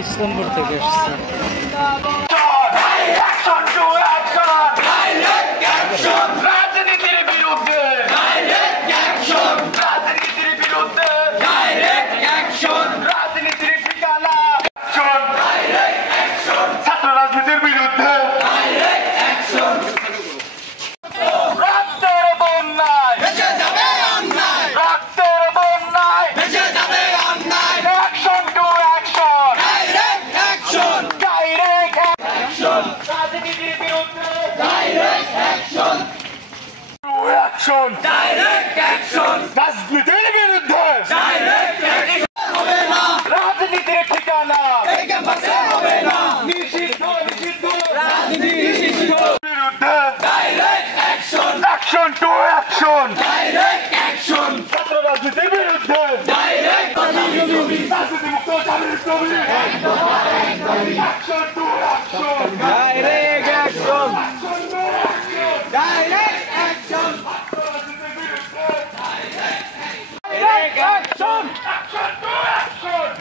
ইসলামপুর থেকে এসেছি। রাজনীতির বিরুদ্ধে রাজনীতির ঠিকানা ছাত্র রাজনীতির বিরুদ্ধে রক্তের বন্যায় রক্তের বন্যায় action to action direct action রাজনীতির বিরুদ্ধে direct action action direct action রাজনীতির বিরুদ্ধে ডাইরেক্ট অ্যাকশন হবে না রাজনীতির ঠিকানা এই ক্যাম্পাসে হবে না নিষিদ্ধ নিষিদ্ধ রাজনীতি নিষিদ্ধ বিরুদ্ধে direct action action to action direct action ছাত্র রাজনীতির বিরুদ্ধে ডাইরেক্ট রাজনীতি মুক্ত জাতির কবি action to action direct action direct action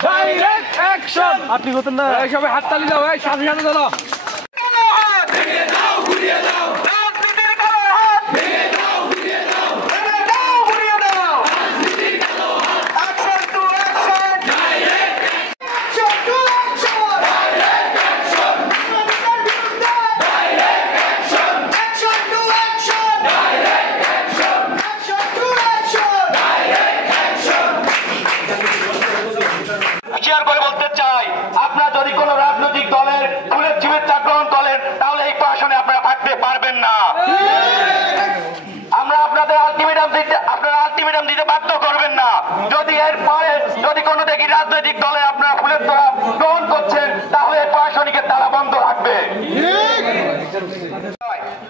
direct action আপনি করতেন না সবাই হাততালি দাও, সাথে সাথে দাও। ভেঙে দাও ঘুরিয়ে দাও রাজনীতির কালো হাত ভেঙে দাও ঘুরিয়ে দাও ভেঙে দাও ঘুরিয়ে দাও রাজনীতির কালো হাত action to action direct action to action direct action রাজনীতির বিরুদ্ধে direct action action to action direct action action to action direct action share করে বলতে চাই, আপনারা যদি কোনো রাজনৈতিক দলের ফুলের শুভেচ্ছা গ্রহণ করেন তাহলে এই প্রশাসনে আপনারা থাকতে পারবেন না। আমরা আপনাদের আলটিমেটাম দিতে বাধ্য করবেন না। যদি এরপরে যদি কোনো দেখি রাজনৈতিক দলে আপনারা ফুলের তোড়া গ্রহণ করছেন তাহলে প্রশাসনিকের তালা বন্ধ রাখবে।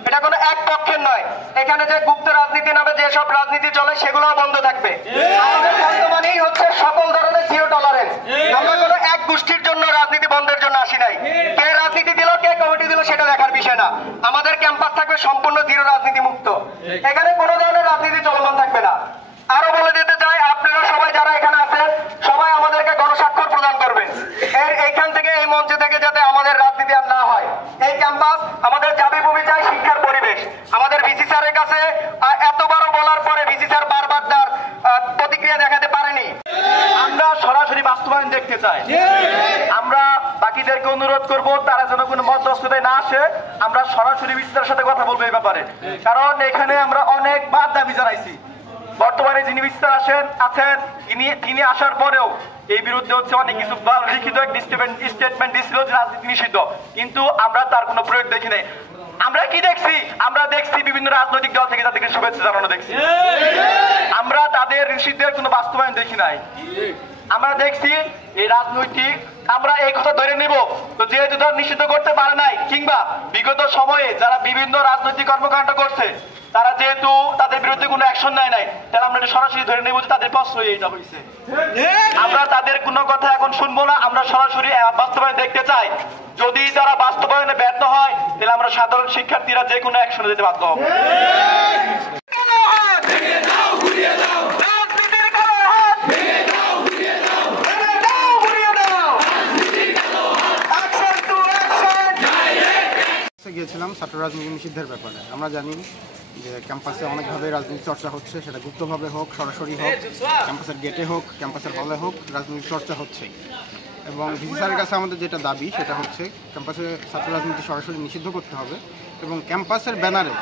এটা কোনো এক পক্ষের নয়, এখানে যে গুপ্ত রাজনীতি নামে যেসব রাজনীতি চলে সেগুলো বন্ধ থাকবে। আমাদের বর্তমানেই হচ্ছে সকল ধরনের জিরো টলারেন্স। আমরা কোনো এক গোষ্ঠীর জন্য রাজনীতি বন্ধের জন্য আসি নাই। কে রাজনীতি দিল কে কমিটি দিল সেটা দেখার বিষয় না। আমাদের ক্যাম্পাস থাকবে সম্পূর্ণ জিরো রাজনীতি মুক্ত। এখানে কোনো ধরনের রাজনীতি চলমান থাকবে না। আরো বলে দিতে চাই, আপনারা সবাই যারা এখানে আছেন সবাই আমাদেরকে গণস্বাক্ষর প্রদান করবেন। এইখান থেকে এই মঞ্চ থেকে যাতে আমাদের রাজনীতি আর না হয়। এই ক্যাম্পাস আমাদের চাবিভূমি চাই, শিক্ষার পরিবেশ। আমাদের ভিসি স্যারের কাছে এতবারও বলার পরে ভিসি স্যার বারবার তার প্রতিক্রিয়া দেখাতে পারেনি। আমরা সরাসরি বাস্তবায়ন দেখতে চাই। আমরা বাকিদেরকে অনুরোধ করব তারা যেন কোনো মধ্যস্থতায় না আসে। আমরা সরাসরি ভিসি স্যারের সাথে কথা বলবো এই ব্যাপারে, কারণ এখানে আমরা অনেকবার দাবি জানাইছি। বর্তমানে যিনি ভিসি স্যার আছেন তিনি আসার পরেও এই বিরুদ্ধে হচ্ছে অনেক কিছু লিখিত স্টেটমেন্ট দিচ্ছিল যে রাজনীতি নিষিদ্ধ, কিন্তু আমরা তার কোনো প্রয়োগ দেখি নাই। আমরা কি দেখছি? আমরা দেখছি বিভিন্ন রাজনৈতিক দল থেকে তাদেরকে শুভেচ্ছা জানানো দেখছি। আমরা তাদের নিষিদ্ধের কোনো বাস্তবায়ন দেখি নাই। আমরা দেখছি এই রাজনৈতিক আমরা এই কথা ধরে নিব তো যেহেতু তারা নিষিদ্ধ করতে পারে নাই কিংবা বিগত সময়ে যারা বিভিন্ন রাজনৈতিক কর্মকাণ্ড করছে তারা যেহেতু তাদের বিরুদ্ধে কোনো অ্যাকশন নেয় নাই, তাহলে আমরা সরাসরি ধরে নেব যে তাদের প্রশ্রয় এটা হয়েছে। আমরা তাদের কোনো কথা এখন শুনবো না। আমরা সরাসরি বাস্তবায়ন দেখতে চাই। যদি তারা বাস্তবায়নে ব্যর্থ হয় তাহলে আমরা সাধারণ শিক্ষার্থীরা যে কোনো অ্যাকশনে যেতে বাধ্য হব। গিয়েছিলাম ছাত্র রাজনীতি নিষিদ্ধের ব্যাপারে। আমরা জানি যে ক্যাম্পাসে অনেকভাবে রাজনীতি চর্চা হচ্ছে, সেটা গুপ্তভাবে হোক সরাসরি হোক, ক্যাম্পাসের গেটে হোক ক্যাম্পাসের হলে হোক, রাজনীতি চর্চা হচ্ছে। এবং ভিসি স্যারের কাছে আমাদের যেটা দাবি সেটা হচ্ছে ক্যাম্পাসে ছাত্র রাজনীতি সরাসরি নিষিদ্ধ করতে হবে এবং ক্যাম্পাসের ব্যানারে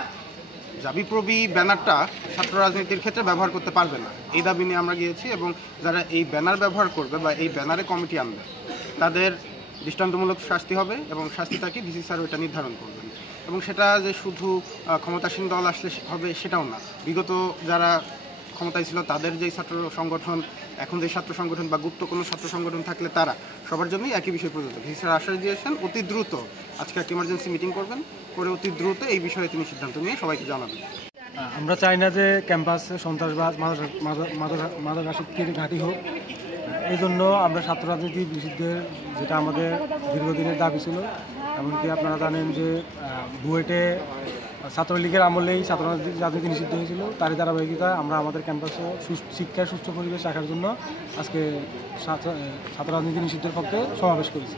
জাবিপ্রবি ব্যানারটা ছাত্র রাজনীতির ক্ষেত্রে ব্যবহার করতে পারবে না, এই দাবি নিয়ে আমরা গিয়েছি। এবং যারা এই ব্যানার ব্যবহার করবে বা এই ব্যানারে কমিটি আনবে তাদের দৃষ্টান্তমূলক শাস্তি হবে এবং শাস্তিটাকে ভিসি স্যার ওইটা নির্ধারণ করবেন। এবং সেটা যে শুধু ক্ষমতাসীন দল আসলে হবে সেটাও না, বিগত যারা ক্ষমতায় ছিল তাদের যেই ছাত্র সংগঠন, এখন যে ছাত্র সংগঠন বা গুপ্ত কোনো ছাত্র সংগঠন থাকলে তারা সবার জন্যই একই বিষয় প্রযোজ্য। ভিসি স্যার আশ্বাস দিয়েছেন অতি দ্রুত আজকে একটা ইমার্জেন্সি মিটিং করবেন, করে অতি দ্রুত এই বিষয়ে তিনি সিদ্ধান্ত নিয়ে সবাইকে জানাবেন। আমরা চাই না যে ক্যাম্পাসে সন্ত্রাসবাদ মাদকাসক্তির ঘাঁটি হোক। এই জন্য আমরা ছাত্র রাজনীতি নিষিদ্ধের যেটা আমাদের দীর্ঘদিনের দাবি ছিল, এমনকি আপনারা জানেন যে বুয়েটে ছাত্রলীগের আমলেই ছাত্র রাজনীতি নিষিদ্ধ হয়েছিল। তারই ধারাবাহিকতায় আমরা আমাদের ক্যাম্পাসে শিক্ষার সুষ্ঠু পরিবেশ রাখার জন্য আজকে ছাত্র রাজনীতি নিষিদ্ধের পক্ষে সমাবেশ করেছি।